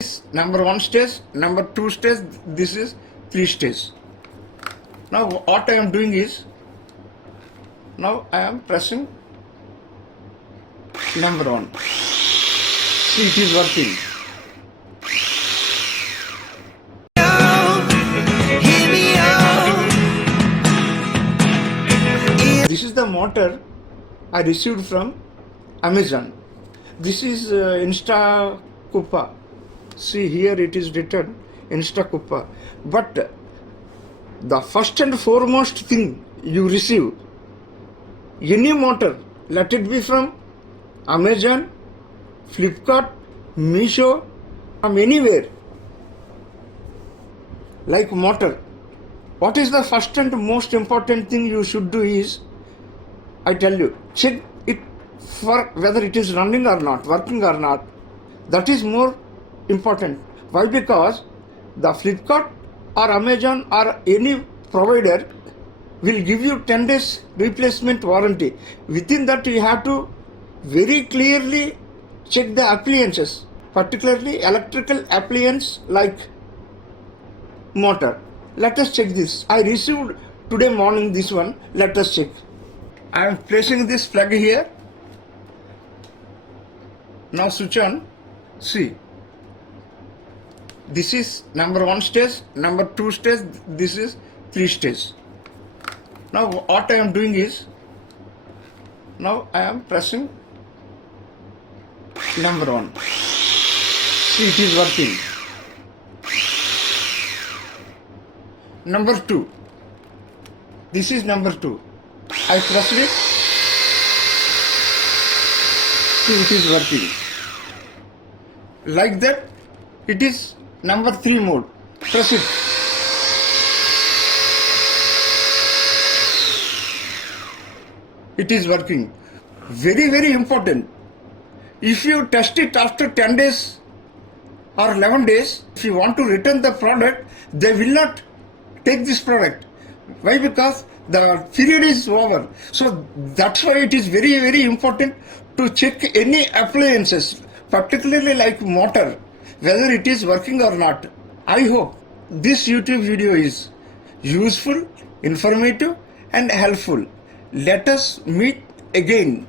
Is number one stage, number two stage, this is three stage. Now what I am doing is, now I am pressing number one. See, it is working. This is the motor I received from Amazon. This is InstaCuppa. See, here it is written InstaCuppa. But the first and foremost thing you receive, any motor, let it be from Amazon, Flipkart, Meesho, from anywhere, like motor. What is the first and most important thing you should do is, I tell you, check it for whether it is running or not, working or not. That is more important. Why? Because the Flipkart or Amazon or any provider will give you 10 days replacement warranty. Within that you have to very clearly check the appliances, particularly electrical appliance like motor. Let us check this. I received today morning this one. Let us check. I am placing this plug here. Now switch on. See. This is number one stage, number two stage, this is three stage. Now what I am doing is, now I am pressing number one. See, it is working. Number two. This is number two. I pressed it. See, it is working. Like that, it is number 3 mode. Press it. It is working. Very, very important. If you test it after 10 days or 11 days, if you want to return the product, they will not take this product. Why? Because the period is over. So that's why it is very, very important to check any appliances, particularly like motor, whether it is working or not. I hope this YouTube video is useful, informative and helpful. Let us meet again.